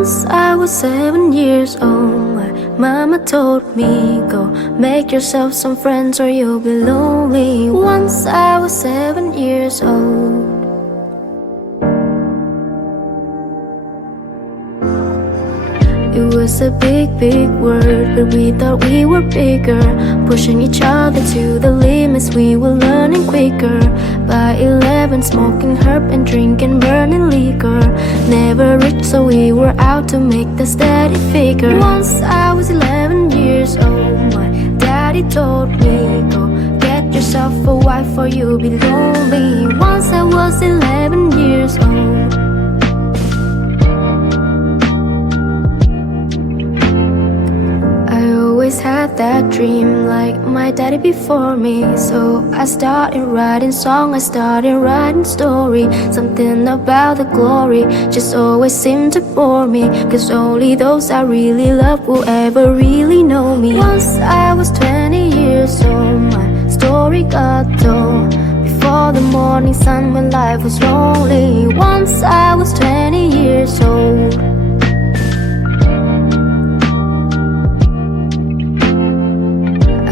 Once I was 7 years old, my mama told me, go make yourself some friends or you'll be lonely. Once I was 7 years old. It was a big, big word, but we thought we were bigger, pushing each other to the limits, we were learning quicker. By 11, smoking herb and drinking burning liquor. Never rich, so we were out to make the steady figure. Once I was 11 years old, my daddy told me, go get yourself a wife or you'll be lonely. Once I was 11 years old. Had that dream like my daddy before me. So I started writing song, I started writing story. Something about the glory just always seemed to bore me, cause only those I really love will ever really know me. Once I was 20 years old, my story got told before the morning sun when life was lonely. Once I was 20 years old.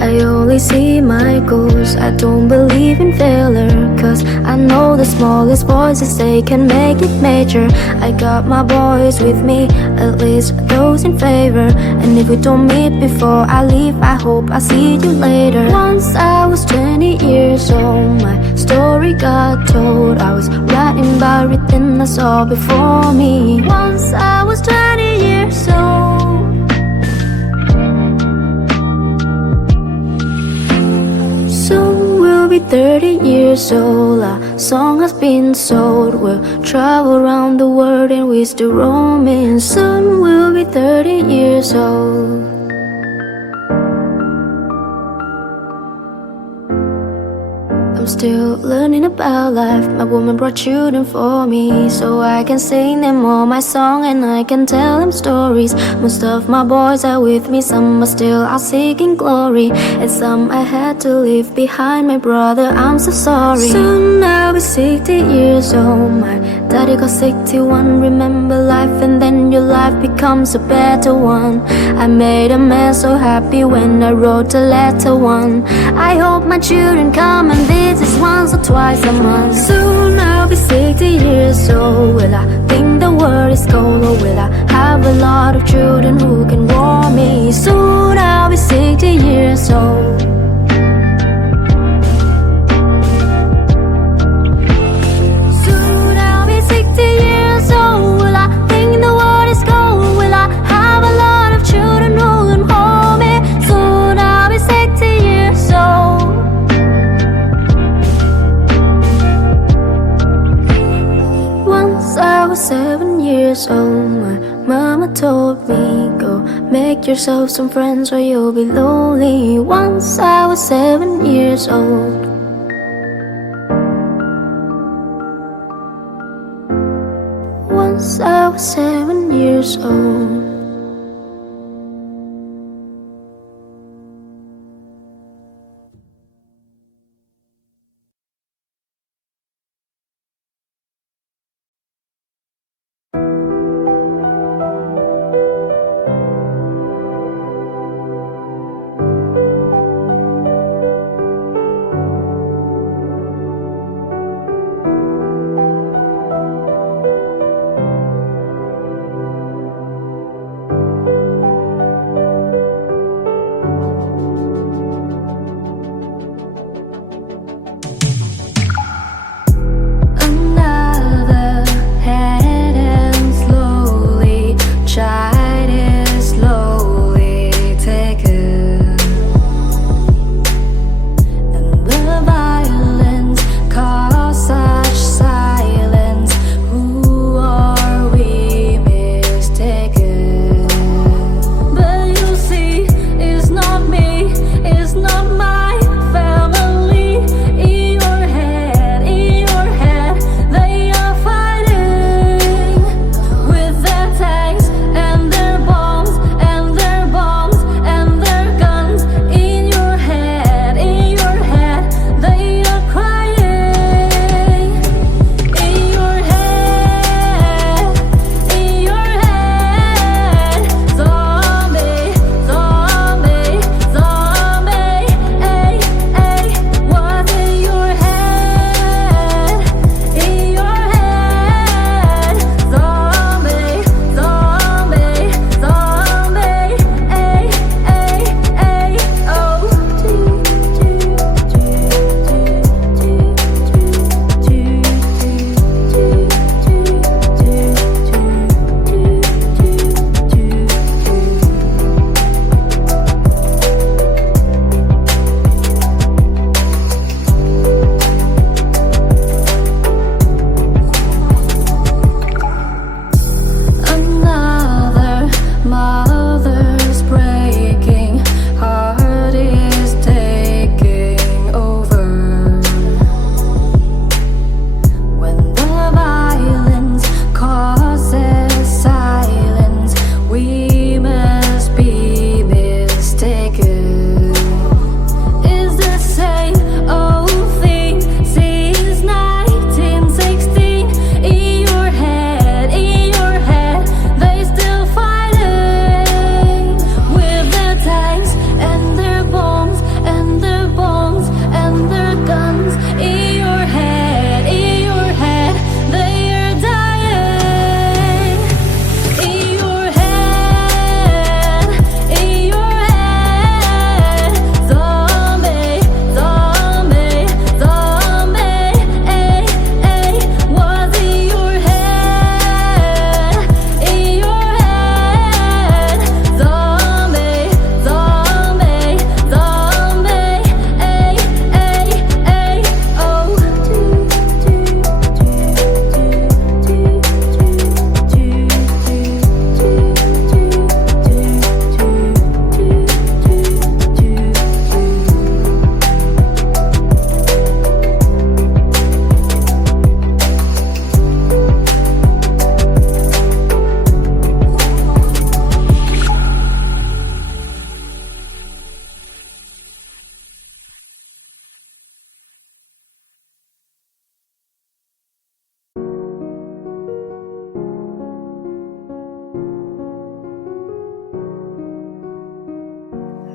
I only see my goals, I don't believe in failure, cause I know the smallest voices, they can make it major. I got my boys with me, at least those in favor. And if we don't meet before I leave, I hope I see you later. Once I was 20 years old, my story got told. I was writing about everything I saw before me. Once I was 20 years old. Soon we'll be 30 years old, our song has been sold. We'll travel around the world and we're still roaming. Soon we'll be 30 years old. I'm still learning about life. My woman brought children for me, so I can sing them all my song and I can tell them stories. Most of my boys are with me, some are still out seeking glory, and some I had to leave behind. My brother, I'm so sorry. Soon I'll be 60 years old. My daddy got 61. Remember life and then your life becomes a better one. I made a man so happy when I wrote a letter one. I hope my children come and visit once or twice a month. Soon I'll be 60 years old. Will I think the world is cold, or will I have a lot of children who can warm me? Soon I'll be 60 years old. Soon I'll be 60 years old. Will I think the world is cold? Will I have a lot of children who can hold me? Soon I'll be 60 years old. I was 7 years old, my mama told me, go make yourself some friends or you'll be lonely. Once I was 7 years old. Once I was 7 years old.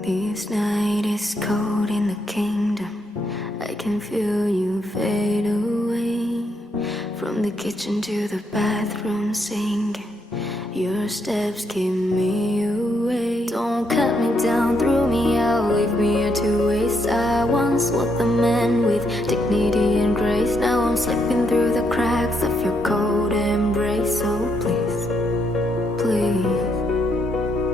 This night is cold in the kingdom. I can feel you fade away. From the kitchen to the bathroom sink, your steps keep me away. Don't cut me down, throw me out, leave me here to waste. I once was the man with dignity and grace. Now I'm slipping through the cracks of your cold embrace. So please, please,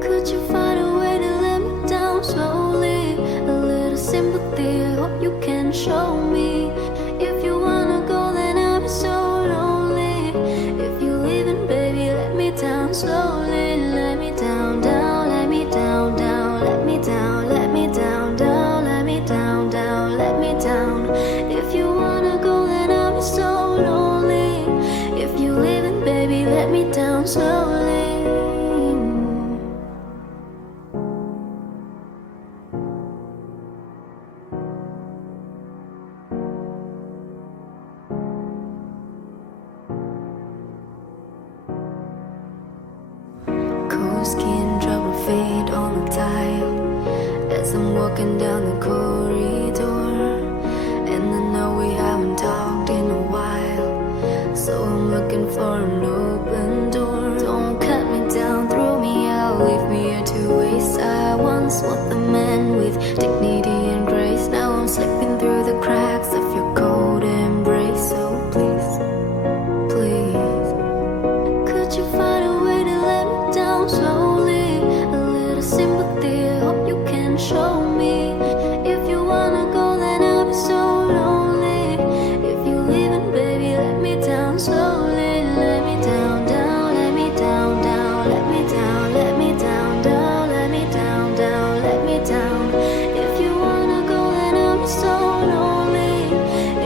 could you find a way to let me down slowly? A little sympathy, I hope you can show me. If you wanna go, then I'll be so lonely. If you leaving, baby, let me down slowly. Let me down, down, let me down, down, let me down, let me down, down, let me down, down, let me down. If you wanna go, then I'll be so lonely. If you leaving, baby, let me down slowly. Skin trouble fade on the tile as I'm walking down the corridor. And I know we haven't talked in a while, so I'm looking for an open door. Don't cut me down, throw me out, leave me here to waste. I once was the man with dignity and grace. Now I'm slipping through the cracks of your cold embrace. So please, please, could you find a way to let me down slowly? A little sympathy, I hope you can show me. If you wanna go, then I'll be so lonely. If you leaving, baby, let me down slowly. Let me down, down, let me down, down, let me down, let me down, down, let me down, down, let me down. If you wanna go, then I'll be so lonely.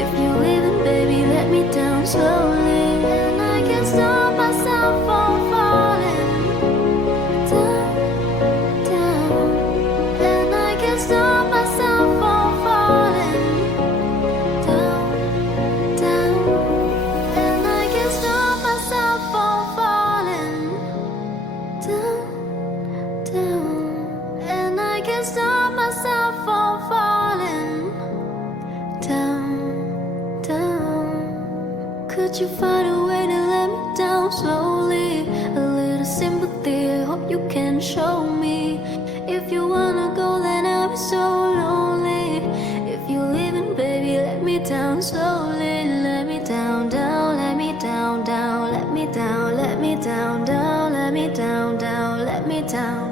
If you leaving, baby, let me down slowly. And I can't stop myself from falling down, down. And I can't stop myself from falling down, down. And I can't stop myself from falling down, down. And I can't stop myself from falling down, down. Could you find a way to let me down slowly? A little sympathy, I hope you can show me. If you wanna go, then I'll be so lonely. If you leaving, baby, let me down slowly. Let me down, down, let me down, down, let me down, let me down, down, let me down, down, let me down.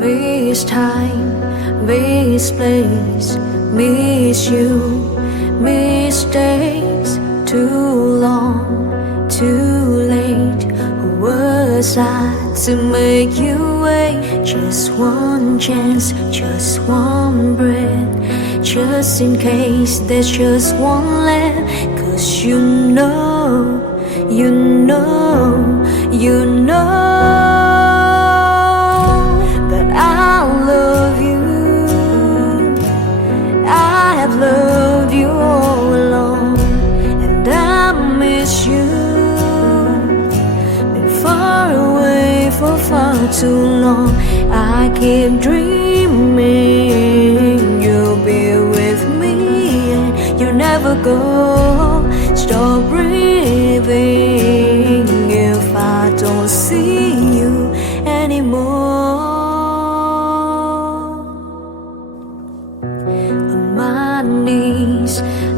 This time, this place, miss you, mistakes, too long, too late. Who was I to make you wait? Just one chance, just one breath, just in case there's just one left. 'Cause you know, you know, you know I love you. I have loved you all along, and I miss you. Been far away for far too long. I keep dreaming you'll be with me, and you never go. Stop breathing if I don't see you anymore.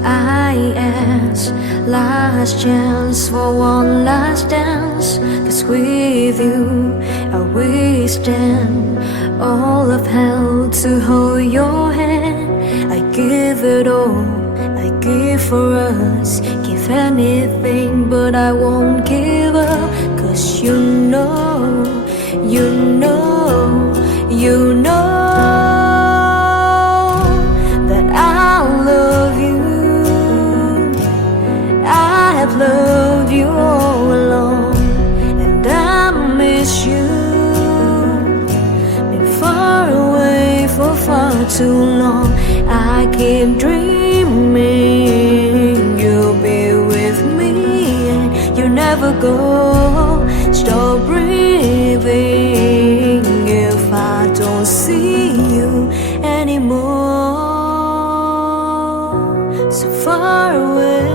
I ask, last chance for one last dance. 'Cause with you I withstand all of hell to hold your hand. I give it all, I give for us, give anything, but I won't give up. 'Cause you know, you know, you know that I love you. I have loved you all along, and I miss you. Been far away for too long. I keep dreaming you'll be with me and you never go. Stop breathing if I don't see you anymore. So far away,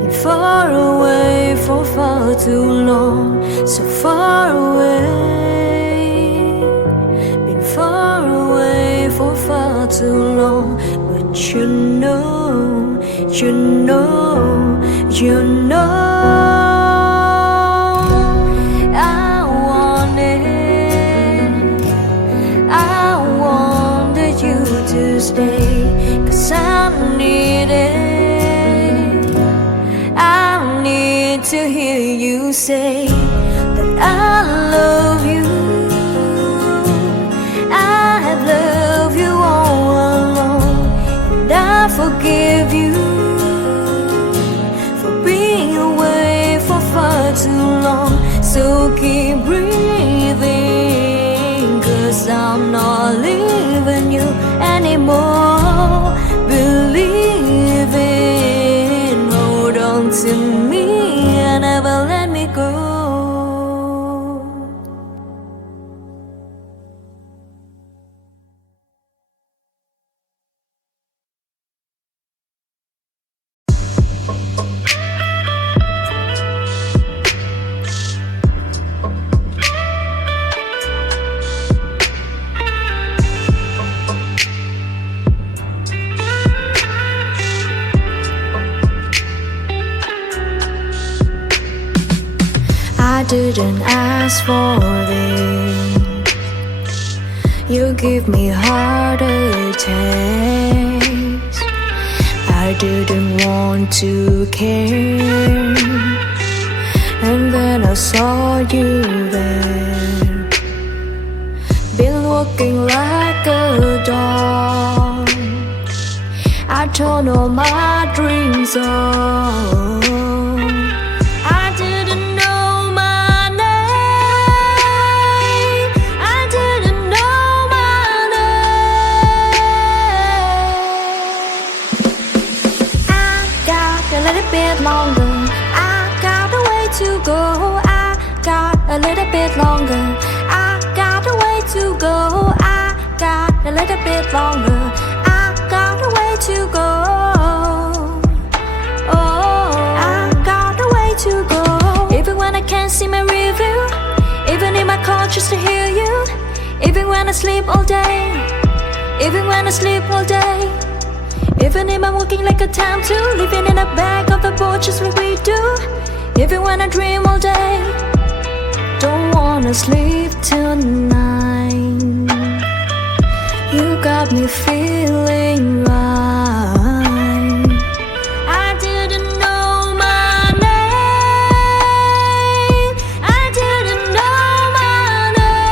been far away for far too long. So far away, been far away for far too long. But you know, you know, you know, I wanted you to stay, 'cause I need it. I need to hear you say that I love you. I have loved you all along, and I forgive you for being away for far too long. So keep breathing, 'cause I'm not leaving you anymore. Believe in, hold on to me and never let me go. I didn't ask for this. You give me heart attacks. I didn't want to care, and then I saw you there. Been walking like a dog. I turned all my dreams off. Longer, I got a way to go. I got a little bit longer. I got a way to go. I got a little bit longer. I got a way to go. Oh, I got a way to go. Even when I can't see my review, even in my car just to hear you. Even when I sleep all day, even when I sleep all day. Even if I'm walking like a time to, living in the back of the boat just like we do. Even when I dream all day, don't wanna sleep tonight. You got me feeling right. I didn't know my name. I didn't know my name.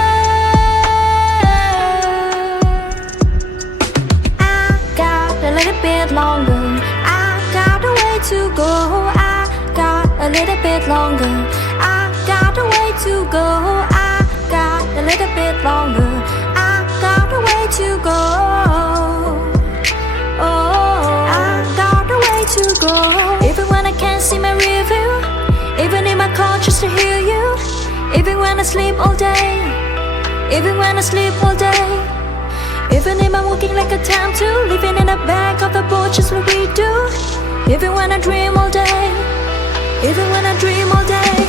I got a little bit longer. I got a way to go. I got a little bit longer. I got a way to go. I got a little bit longer. I got a way to go. Oh, I got a way to go. Even when I can't see my review, even in my car just to hear you. Even when I sleep all day, even when I sleep all day. Even if I'm walking like a time to, living in the back of the boat just like we do. Even when I dream all day, even when I dream all day.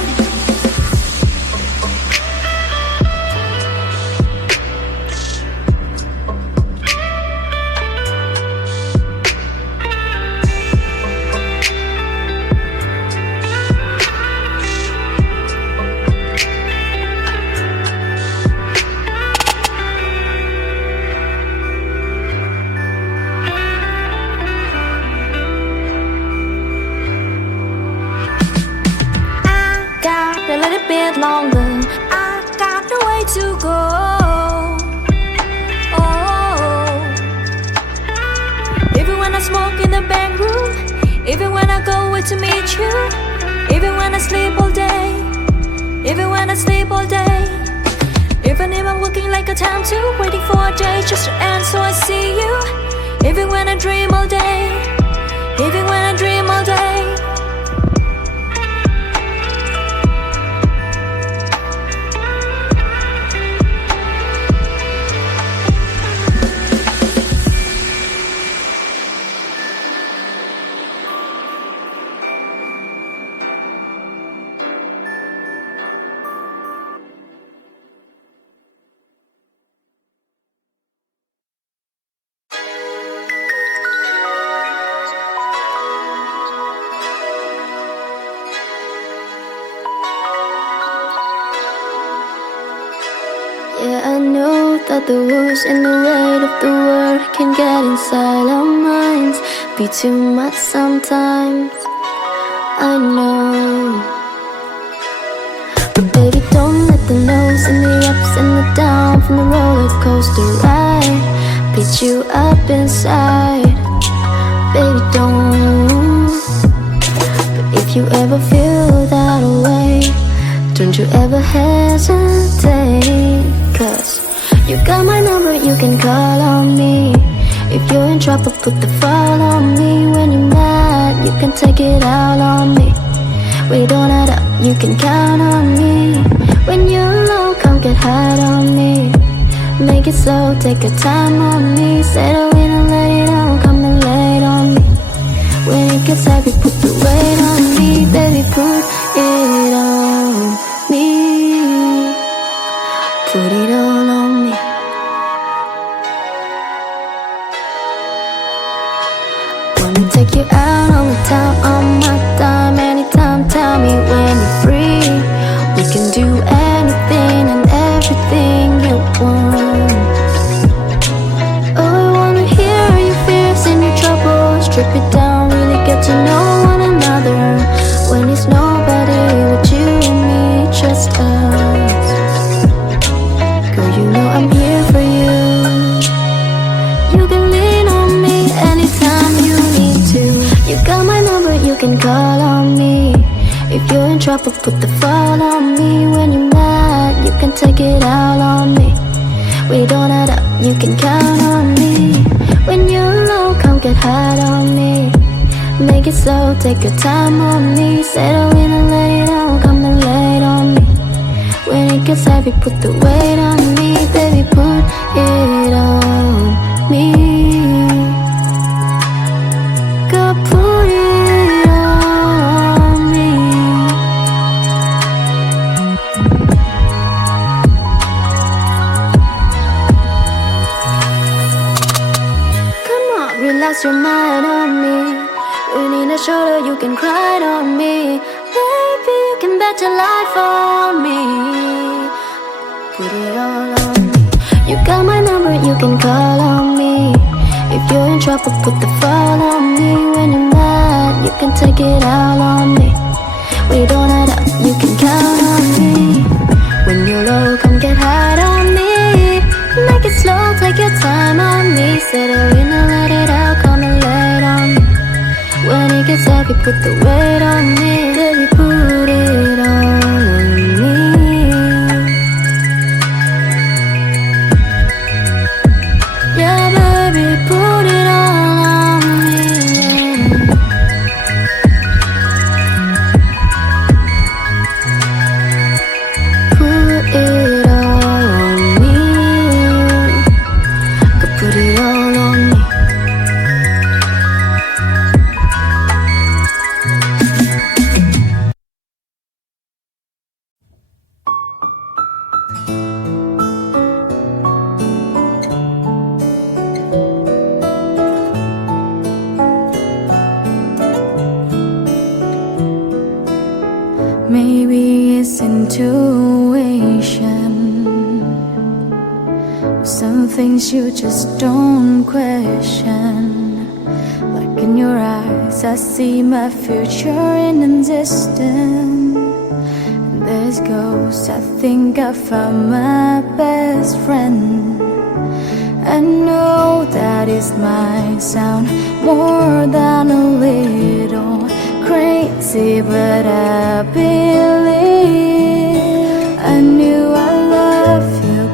A little bit longer. I got the way to go. Oh, even when I smoke in the back room, even when I go away to meet you, even when I sleep all day, even when I sleep all day, even Even if I'm looking like a time too, waiting for a day just to end so I see you. Even when I dream all day, even when I dream all day. Yeah, I know that the words and the weight of the word can get inside our minds, be too much sometimes, I know. But baby, don't let the lows and the ups and the downs from the roller coaster ride beat you up inside. Baby, don't. But if you ever feel that way, don't you ever hesitate. 'Cause you got my number, you can call on me. If you're in trouble, put the fall on me. When you're mad, you can take it out on me. We don't add up, you can count on me. When you're low, come get high on me. Make it slow, take your time on me. Settle in and let it out, come and lay it on me. When it gets heavy, put the weight on me. Baby, put it on me. Put it all on me. Wanna take you out on the town, on my dime, anytime. Tell me when you're free. We can do anything and everything you want. Oh, I wanna hear your fears and your troubles. Strip it down, really get to know one another. When it's nobody but you and me, just us. Girl, you know I'm here for you. You can lean on me anytime you need to. You got my number, you can call on me. If you're in trouble, put the fall on me. When you're mad, you can take it out on me. We don't add up, you can count on me. When you're low, come get high on me. Make it slow, take your time on me. Settle in and let it out, come and lay it on me. When it gets heavy, put the weight on me. Baby, put it on me. Girl, put it on me. Come on, relax your mind on me. We need a shoulder, you can cry on me. Baby, you can bet your life on me. Put it all on me. You got my number, you can call on me. If you're in trouble, put the fall on me. When you're mad, you can take it out on me. We don't add up, you can count on me. When you're low, come get high on me. Make it slow, take your time on me. Settle in and let it out, come and lay it on me. When it gets heavy, put the weight on me. Baby, put it on me. Yeah, baby, put it all on me. Put it all on me. Could put it all on me. Maybe it's intuition. Some things you just don't question. Like in your eyes, I see my future in the distance. And there's ghosts, I think I found my best friend. I know that it might sound more than a little crazy, but I believe. I knew I love you,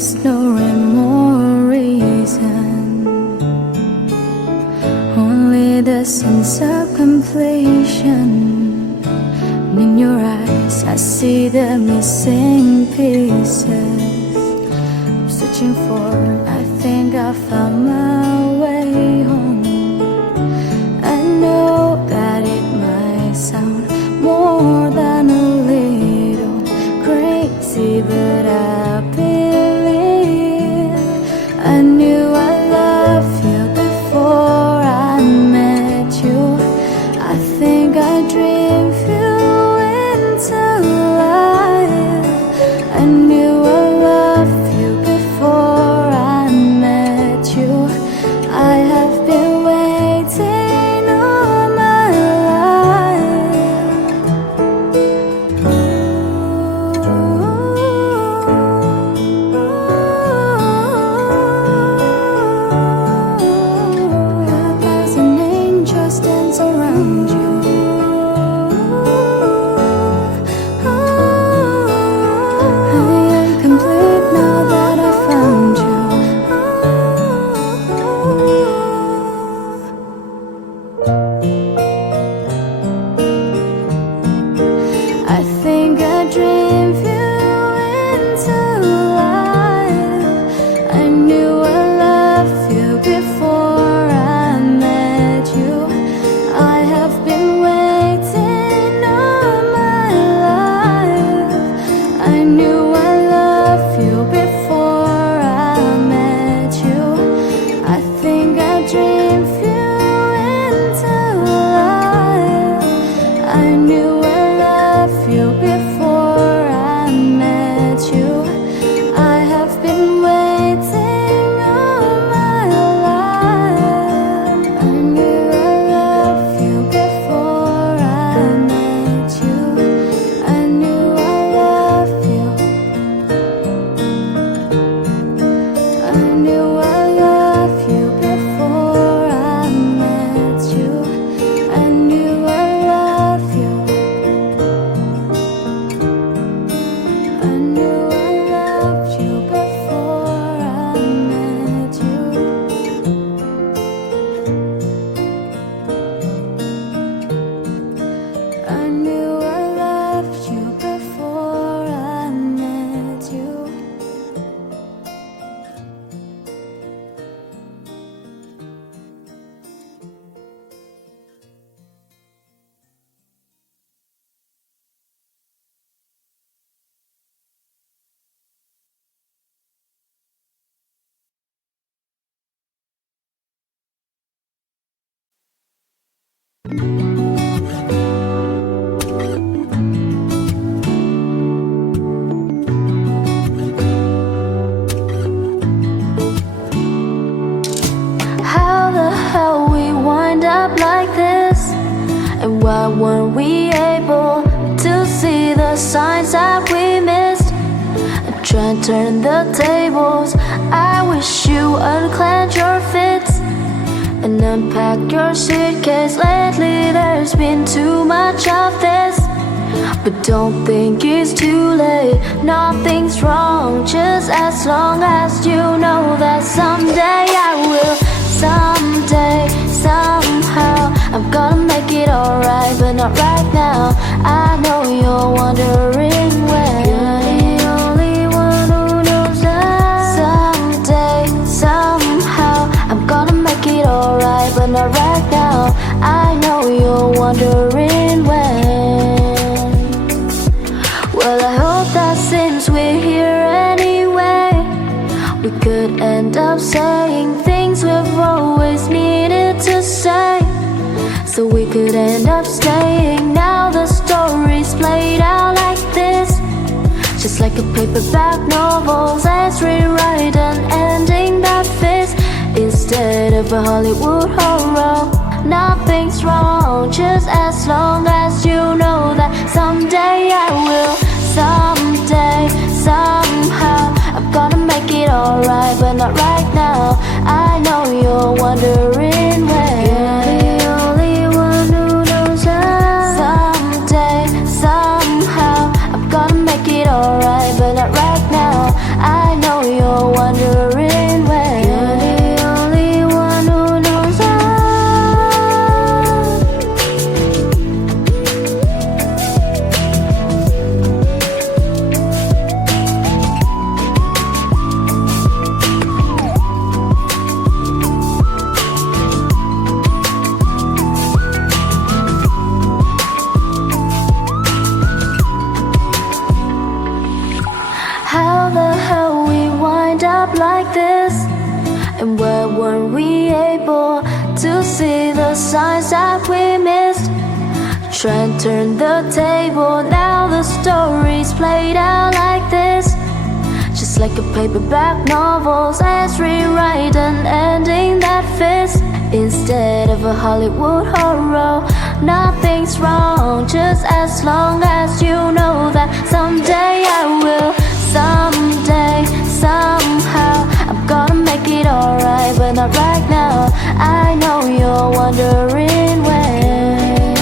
there's no rhyme or reason, only the sense of completion. And in your eyes I see the missing pieces I'm searching for. I think I found my way home. I know that it might sound more than a little crazy, but I believe I knew I loved you before I met you. I think I dreamed you into life. I knew I loved you before I met you. I have been waiting all my life. A thousand angels dance around you. I am complete now that I found you. I think I dreamed you into life. I knew I loved you before I met you. I have been waiting all my life. I knew I loved you before I met you. I think I dreamed you into life. I knew I loved you before I met you. I have been waiting all my life. I knew I loved you before I met you. I knew I loved you. I knew I loved you before I met you. I knew I loved you. I knew I loved you before I met you. I knew I loved you before I met you. How the hell we wind up like this? And why weren't we able to see the signs that we missed? I try and turn the tables. I wish you unclench your fists and unpack your suitcase. Lately there's been too much of this, but don't think it's too late. Nothing's wrong, just as long as you know that someday I will. Someday, somehow, I'm gonna make it alright, but not right now. I know you're wondering when. You're the only one who knows that. Someday, somehow, I'm gonna make it alright, but not right now. I know you're wondering when. Well, I hope that since we're here anyway, we could end up saying things we've always needed to say. So we could end up staying. Now the story's played out like this, just like a paperback novel. Let's rewrite an ending that fits instead of a Hollywood horror. Nothing's wrong, just as long as you know that someday I will. Someday, somehow, I'm gonna make it alright, but not right now. I know you're wondering when. You're the only one who knows that. Someday, somehow, I'm gonna make it alright, but not right now. I know you're And why weren't we able to see the signs that we missed? Try and turn the table, now the story's played out like this. Just like a paperback novel, let's rewrite an ending that fits. Instead of a Hollywood horror, nothing's wrong, just as long as you know that someday I will. Someday, somehow, I'm gonna make it alright, but not right now. I know you're wondering when.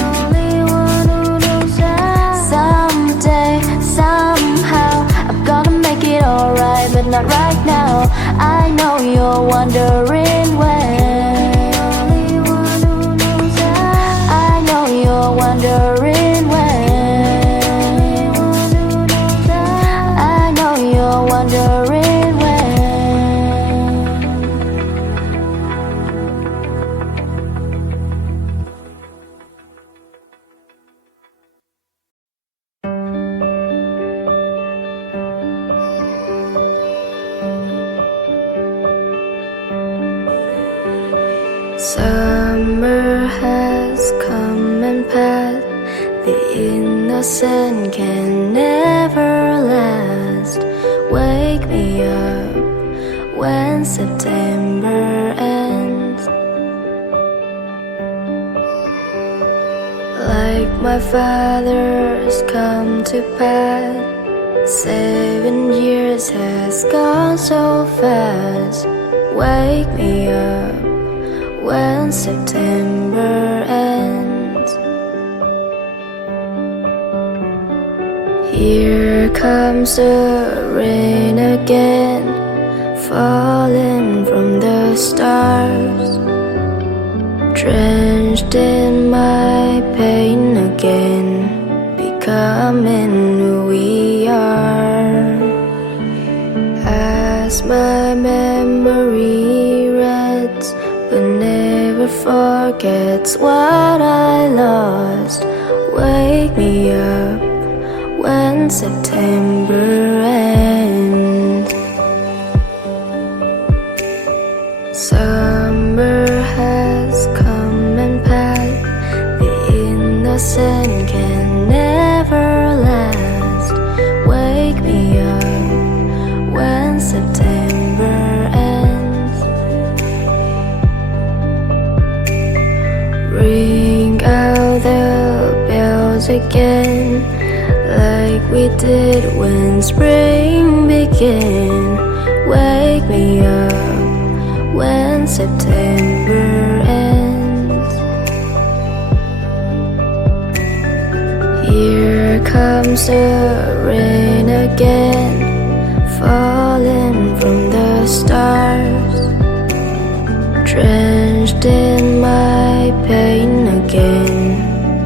Someday, somehow, I'm gonna make it alright, but not right now. I know you're wondering when. I know you're wondering when. I know you're wondering when. Summer has come and passed. The innocent can never last. Wake me up when September ends. Like my father's come to pass. 7 years has gone so fast. Wake me up when September ends. Here comes the rain again, falling from the stars, drenched in my pain again, becoming who we are. As my memory rests, but never forgets what I lost. Wake me up when September ends. Summer has come and passed. The innocent can never last. Wake me up when September ends. Ring out the bells again, like we did when spring began. Wake me up when September ends. Here comes the rain again, falling from the stars, drenched in my pain again,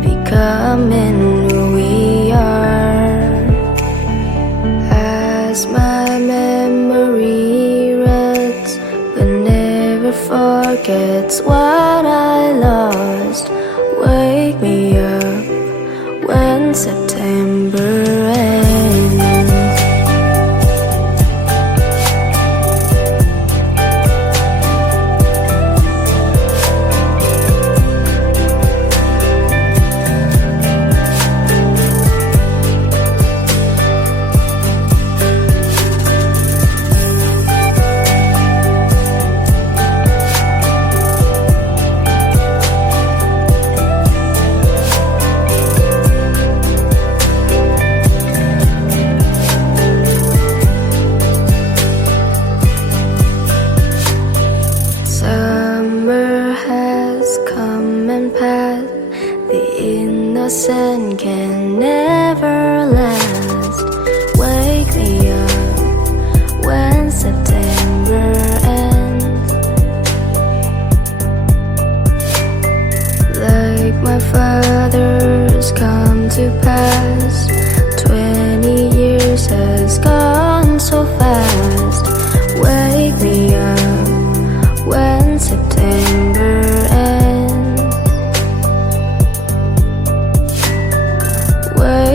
becoming who we are. As my memory rests, but never forgets what I lost. Wake me up when September ends. Summer has come and passed. The innocent can never last. Wake me up when September ends. Like my father's come to pass. 20 years has gone so fast. Wake me up when September ends. Wake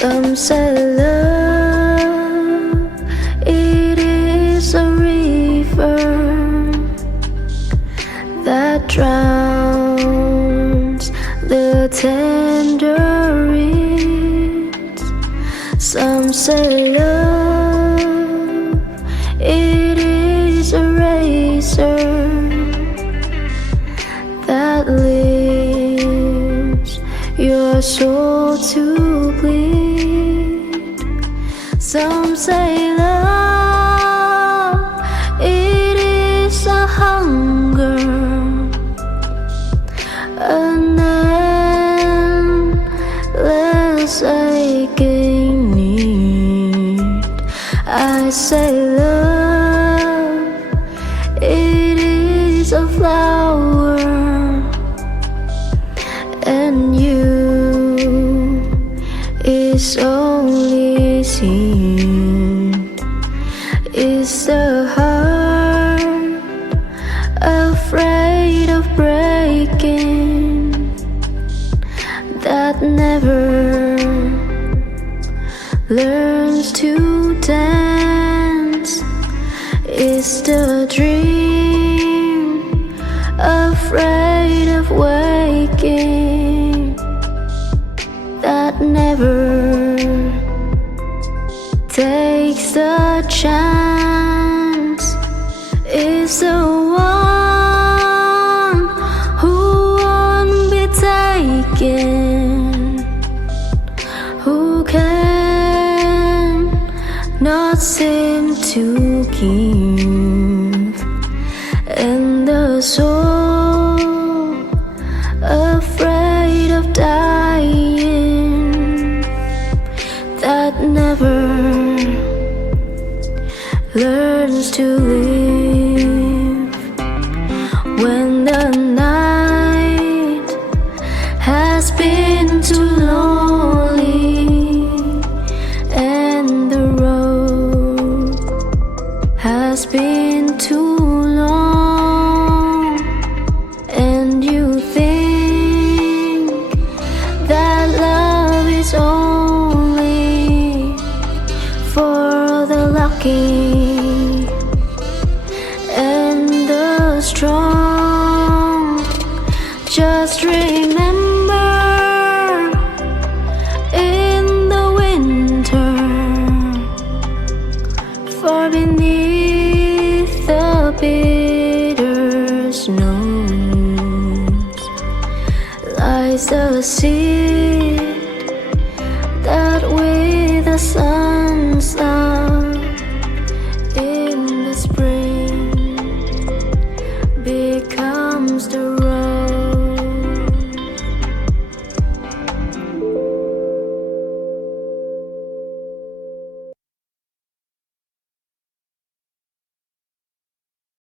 Some say love, it is a river that drowns the tender reeds. Some say love, it is a razor that leaves your soul to bleed. Some say love, it is a hunger, an endless aching need. I say love, it is a flower, and you is only seed. Is the heart afraid of breaking, that never learns to dance? Is the dream afraid of waking, that never takes the chance? Is the one who won't be taken, who can not seem to give, and the soul afraid of dying, that never learns to live. When the night has been too lonely and the road has been too long, and you think that love is only for the lucky and the strong, just remember, in the winter, far beneath the bitter snows, lies a seed that with the sun's love in the spring